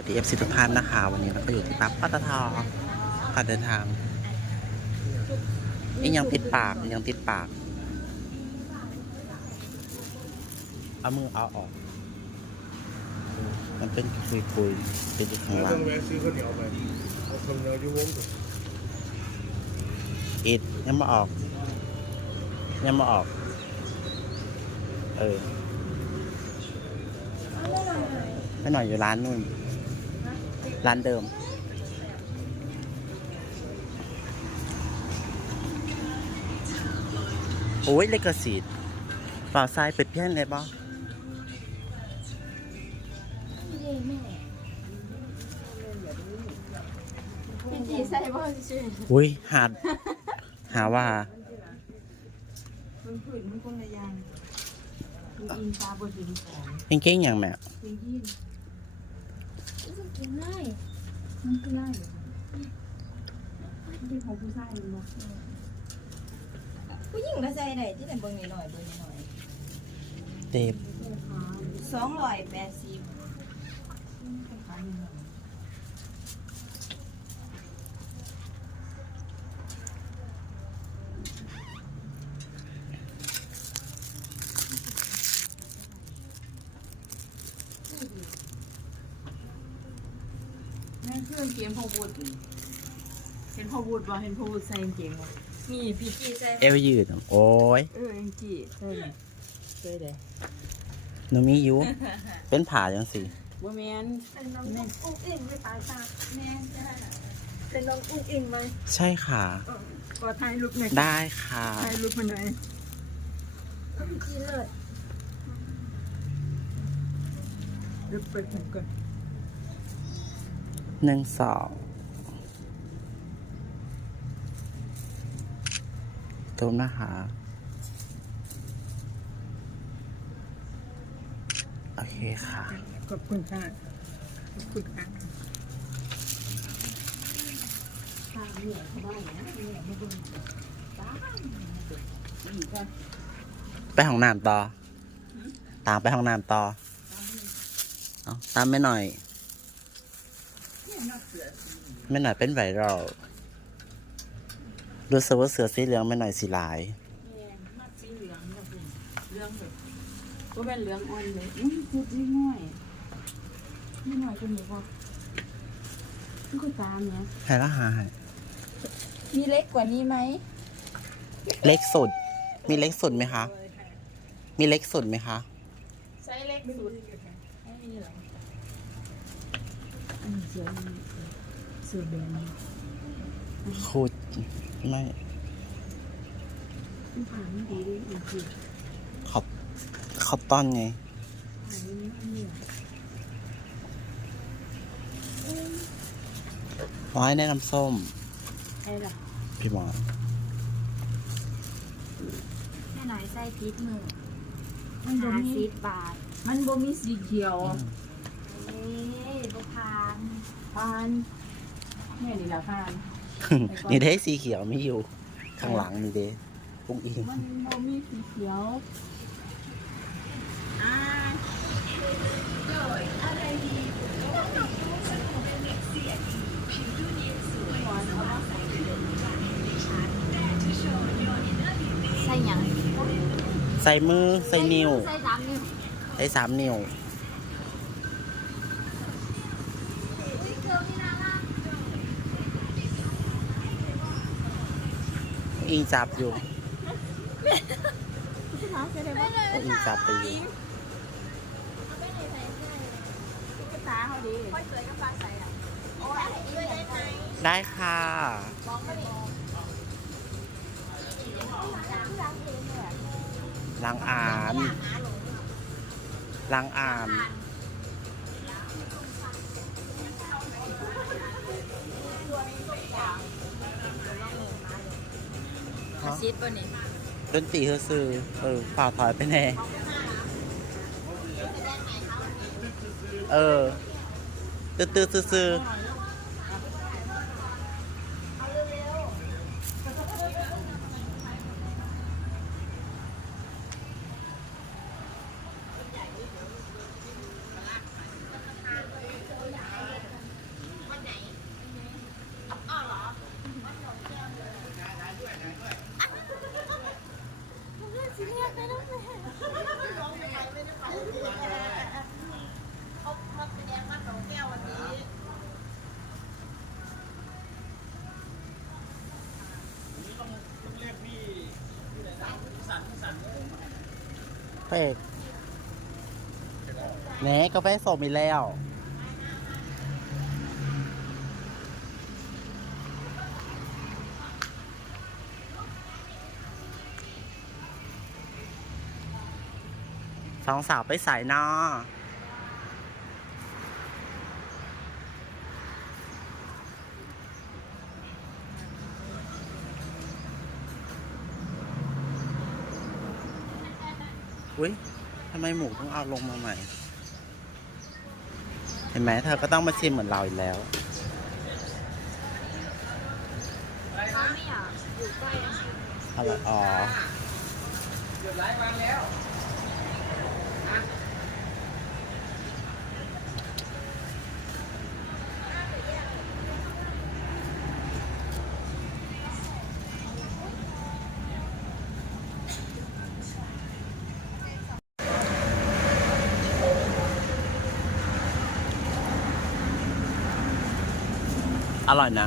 สวัสดีเอฟซีทุกท่านนะคะ วันนี้เราก็อยู่ที่ปั๊บปตทการเดินทางอีกยังติดปากอีกยังติดปาก เอามือเอาออก มันเป็นคุยคุยๆเป็นอยู่ข้างแล้วล่าต้องงแวะซื้อข้าวเหนียวไปเอาข้าวเหนียวอยุ่วงสุดอิดยังมาออกยังมาออก เออไม่หน่อยอยู่ร้านนู่น ร้านเดิม โอ้ยเลกสีดเปล่าทรายเป็ดเพี้ยนเลยบ่เย่แม่เป็นจีใส่บ่ชื่ออุ้ยหาด หาว่า มันผืนมันคนละอย่างมีอินตาบนหินของเป็นเก้งอย่างแม่เป็นยีนรู้สึ กกินง่ายมันก็ไล่ที่ของผู้ชายมันบอกผู้หญิงก็ใส่ได้ที่ไหนเบิ่งหน่อยๆเบิ่งหน่อยเต็บสองร้อยแปดสิบ ขายหน่อยแม่เพื่อนเกมพ่อวูดเห็นพ่อวูดบ่เห็นพ่อวูดใส่กางเกงบ่นี่พี่จีใส่เอวยืดโอ้ยเออเองจีใส่เลยใส่เลยหนูมีอยูเป็นผ่าจังสิบ่แม่นเป็นน้องอุ้งอิงไม่ตายตาแม่จ้าเป็นน้องอุ้งอิงไหมใช่ค่ะก็ถ่ายรูปหน่อยได้ค่ะถ่ายรูปมันหน่อยพี่จีเลยรูปเปิดผมก่อน หนึ่งสองตูมนะคะโอเคค่ะ ขอบคุณค่ะ ขอบคุณค่ะไปห้องน้ำต่อ ตามไปห้องน้ำต่อ เอาตามไม่หน่อย ไม่หน่อยเป็นไวรัลรู้สึกว่าเสือสีเหลืองไม่หน่อยสีลาย มัดสีเหลืองครับผมเหลืองแบบก็เป็นเหลืองอ่อนเลยอุ้ยจุดนี่ง่อยนี่หน่อยจะมีพอนี่ก็ตามเนี่ยให้ละหายมีเล็กกว่านี้ไหม เล็กสุด มีเล็กสุดไหมคะ มีเล็กสุดไหมคะใส่เล็กสุดอันนี้เสือ เสือแดงคูดไม่มันผ่านไม่ดีเลยมันคือเขาเขาต้อนไงผ่านไม่เหนื่อยขอให้แนะนำส้มใช่ล่ะพี่หมอแม่หน่อยใส่พริกมือมันบ่ห้ามีสิบบาทมันบ่มีสีเขียวเอ้ยบุพาน ผ่าน แม่นี่ละผ่านนี่ได้สีเขียวไม่อยู่ ข้างหลังนี่เด้ปุ้งอิงมันบ่มีสีเขียวอ่าใส่หยังใส่มือใส่นิ้วใส่สามนิ้วใส่สามนิ้ว อิงจับอยู่อิงจับไปอยู่ได้ค่ะ ล้างอ่านล้างอ่านาซิดป่ะนี่ดนตรีเฮอซื้อเออฝ่าถอยไปแน่เออตื้อๆซื้อ เป็กแหนกาแฟสมอีกแล้ว สองสาวไปใส่นอ อุ้ยทำไมหมูต้องเอาลงมาใหม่ เห็นไหมเธอก็ต้องมาชิมเหมือนเราอีกแล้วไม่อยากอยู่ใกล้อะอะไร อ๋ออร่อยนะ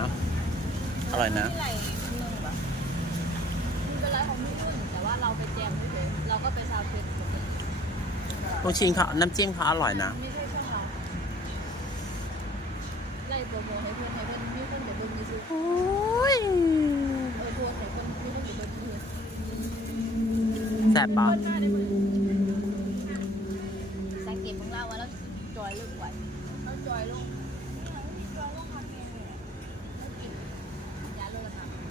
อร่อยนะ ที่ไหลมันนึงปะมันเป็นไรของพี่นุ่นแต่ว่าเราไปแจมเฉยๆเราก็ไปซาวด์เทสลูกชิ้นเขาน้ำจิ้มเขาอร่อยนะ ไม่ใช่ช่องเราไล่โปรโมทให้เพื่อนให้เพื่อนมีคนเดี๋ยวเบิ่งมีซื้อโอ้ยเออโปรโมทให้เพื่อนมีคนเดี๋ยวเบิ่งมีซื้อแซ่บปะคนมาได้เบิ่งสังเกตของเราว่าเราจอยลงไหวเราจอยลงจอยลงทำเองเลยเรากินยาลดน้ำหนัก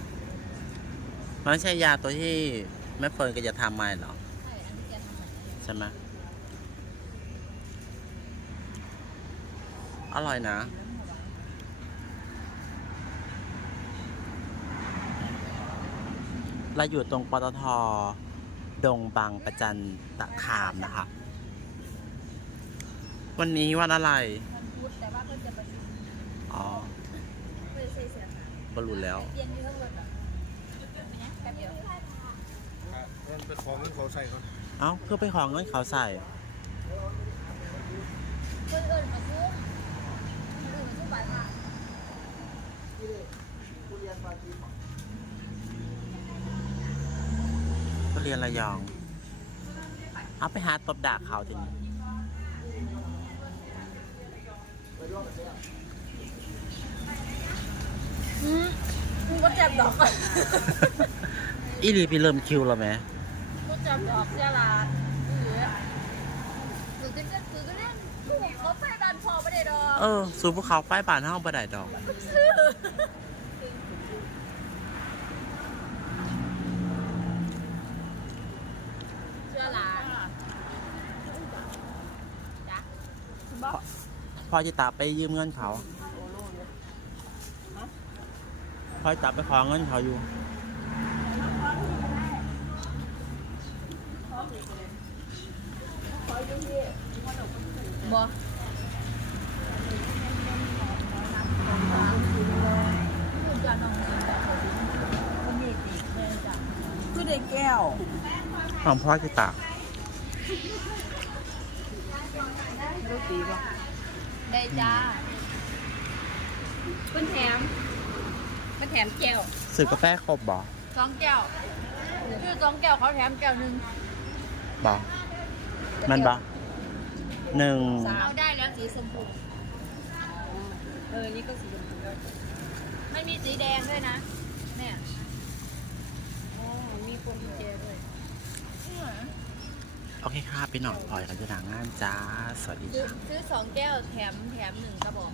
มันไม่ใช่ยาตัวที่แม่เฟิร์นก็จะทำมาหรอใช่อันนี้แกทำมันใช่ไหมอร่อยนะ เราอยู่ตรงปตท ดงบางประจันตะขามนะคะ วันนี้วันอะไร มันพูดแต่ว่าเพิ่นจะประชุมอ๋อ เพิ่นเสียเสียบรรลุแล้วเย็นอยู่ทั้งหมดอะแป๊บเดียว มันไปของเขาใส่ก่อนเอ้าเพื่อไปของเงินเขาใส่เพิ่นเอิ้นประชุมเพิ่นเอิ้นประชุมบ่ายค่ะก็เรียนระยอง เอาไปหาตบดากเขาทีนี้อืมก็จับดอกอีรีพี่เริ่มคิวแล้วไหม จับดอกเสียลาดเหลือหนูก็จะคือก็เล่นถูกเขาไปดันพอไม่ได้ดอกเออ สูบภูเขาไฟบานห้องบไดดอก ซื้อเชื่อหลานจ้ะพ่อจะตามไปยืมเงินเขาพ่อจะตามไปขอเงินเขาอยู่ บอคือเด็กแก้วของพ่อจะตากรู้ตีป่ะได้จ้าเพิ่นแถมเพิ่นแถมแก้วซื้อกาแฟครบบ่สองแก้วคือสองแก้วเขาแถมแก้วหนึ่งบ่มันบ่ หนึ่งเอาได้แล้วสีชมพูเออ นี่ก็สีชมพูด้วยมันมีสีแดงด้วยนะเนี่ยโอ้มีพวงกุญแจด้วยโอเคค่ะพี่หน่อยพลอยเขาจะทางงานจ้า สวัสดีซื้อค่ะ ซื้อสองแก้วแถมแถมหนึ่งกระบอก